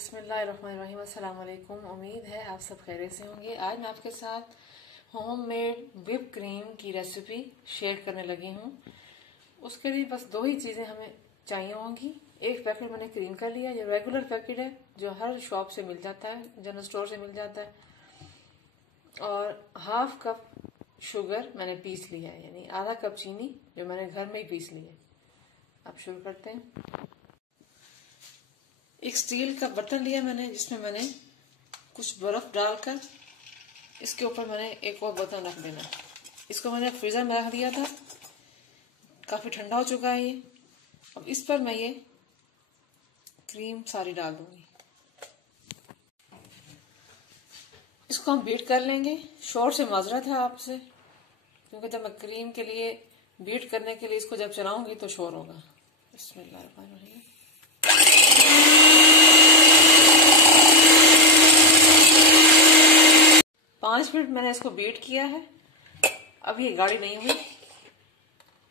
बिस्मिल्लाहिर्रहमानिर्रहीम। अस्सलाम वालेकुम। उम्मीद है आप सब खैरियत से होंगे। आज मैं आपके साथ होममेड व्हिप क्रीम की रेसिपी शेयर करने लगी हूँ। उसके लिए बस दो ही चीज़ें हमें चाहिए होंगी। एक पैकेट मैंने क्रीम का लिया, जो रेगुलर पैकेट है, जो हर शॉप से मिल जाता है, जनरल स्टोर से मिल जाता है। और हाफ कप शुगर मैंने पीस लिया है, यानी आधा कप चीनी जो मैंने घर में ही पीस ली है। अब शुरू करते हैं। एक स्टील का बर्तन लिया मैंने, जिसमें मैंने कुछ बर्फ डालकर इसके ऊपर मैंने एक और बर्तन रख देना। इसको मैंने फ्रीजर में रख दिया था, काफी ठंडा हो चुका है ये। अब इस पर मैं ये क्रीम सारी डाल दूंगी। इसको हम बीट कर लेंगे। शोर से माजरत है आपसे, क्योंकि जब मैं क्रीम के लिए बीट करने के लिए इसको जब चलाऊंगी तो शोर होगा। बिस्मिल्लाहिर्रहमानिर्रहीम। 5 मिनट मैंने इसको बीट किया है। अभी ये गाढ़ी नहीं हुई।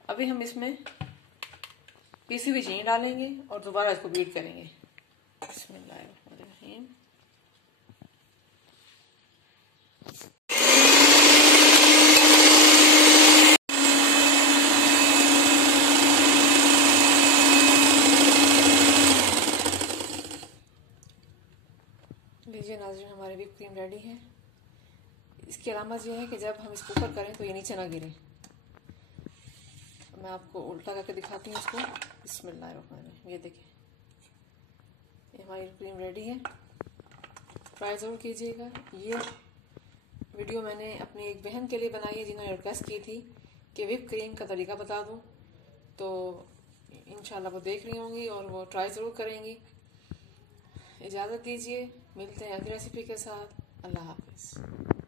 अभी हम इसमें पीसी हुई चीनी डालेंगे और दोबारा इसको बीट करेंगे। बिस्मिल्लाहिर्रहमानिर्रहीम। लीजिए नाज़रीन, हमारी व्हिप क्रीम रेडी है। इसकी अलामत यह है कि जब हम इसको ऊपर करें तो ये नीचे ना गिरे। मैं आपको उल्टा करके दिखाती हूँ इसको। बिस्मिल्लाहिर्रहमानिर्रहीम। ये देखिए, ये हमारी क्रीम रेडी है। ट्राई ज़रूर कीजिएगा। ये वीडियो मैंने अपनी एक बहन के लिए बनाई है, जिन्होंने रिक्वेस्ट की थी कि व्हिप क्रीम का तरीका बता दूँ, तो इंशाल्लाह वो देख रही होंगी और वो ट्राई ज़रूर करेंगी। इजाज़त दीजिए, मिलते हैं अगली रेसिपी के साथ। अल्लाह हाफ़िज़।